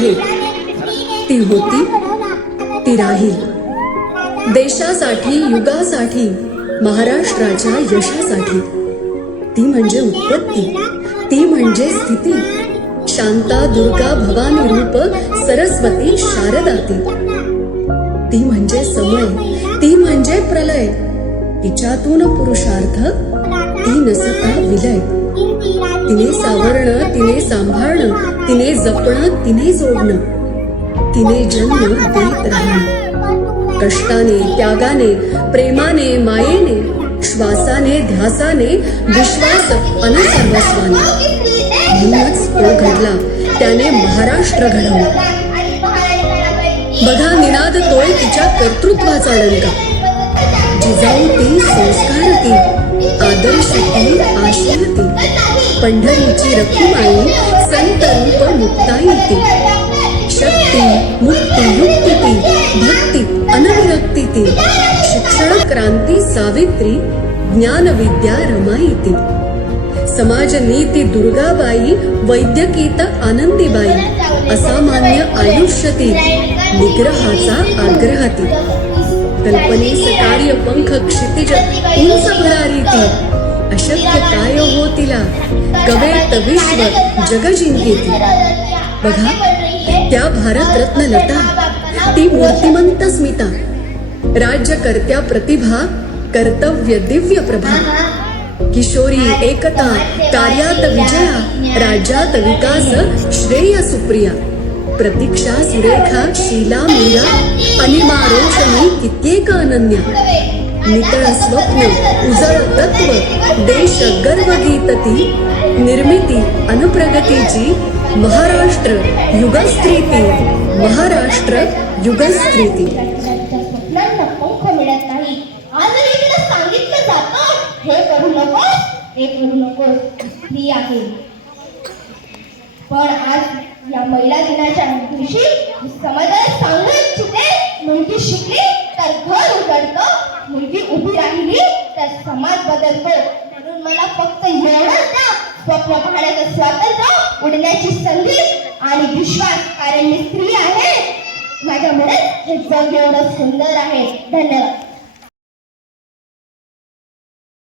आहे ती होती ती राहील. देशासाठी युगासाठी महाराष्ट्राच्या यशासाठी. ती म्हणजे उत्पत्ती, ती म्हणजे स्थिती. शांता दुर्गा भवानी रूप सरस्वती शारदा ती म्हणजे समय, ती म्हणजे प्रलय. तिच्यातून पुरुषार्थ, ती नसता विलय. तिने सावरणं, तिने सांभाळणं, तिने जपणं, तिने जोडणं. तिने जन्म देत राहणं. कष्टाने, त्यागाने, प्रेमाने, मायेने, श्वासाने, ध्यासाने, विश्वास अनसर्वस्वाने. म्हणूनच तो घडला, त्याने महाराष्ट्र घडवला. बघा निनादतोय तिच्या कर्तृत्वाचा डंका. जिजाऊ ती, संस्कार ती, आदर्श ती, आशय ती. पंढरीची रखुमाई, संत रूप मुक्ताई ती. शक्ती, मुक्ती, युक्ती ती, भक्ती, अनविरक्ती ती. शिक्षण क्रांती सावित्री, ज्ञान विद्या रमाई ती. समाज नीती दुर्गाबाई, वैद्यकीत आनंदीबाई. असामान्य आयुष्य ती, निग्रहाचा आग्रह ती. कल्पनेस कार्य पंख क्षितिज उंच भरारी ती. अशक्य काय हो तिला, कवेत विश्व जग जिंके ती. बघा त्या भारतरत्न लता, ती मूर्तिमंत स्मिता. राज्यकर्त्या प्रतिभा, कर्तव्य दिव्य प्रभा. किशोरी एकता, कार्यात विजया, राज्यात विकास, श्रेय सुप्रिया. प्रतीक्षा सुरेखा, शीला मीरा, अनिमा रोशनी, कित्येक अनन्या. नितळ स्वप्न, उजळ तत्व, देश गर्वगीत ती. निर्मिती अनप्रगतीची, महाराष्ट्र युगस्त्री ती. महाराष्ट्र युगस्त्री ती. हे करू नकोस, हे करू नकोस, ही आहे. पण आज या महिला दिनाच्या दिवशी समाजाला सांगू इच्छिते, मुलगी शिकली तर घर उघडतं, मुलगी उभी राहिली तर समाज बदलतो. म्हणून मला फक्त एवढंच द्या, स्वप्न पाहण्याचं स्वातंत्र्य, उडण्याची संधी आणि विश्वास. कारण मी स्त्री आहे, माझ्यामुळे हे जग एवढं सुंदर आहे. धन्यवाद.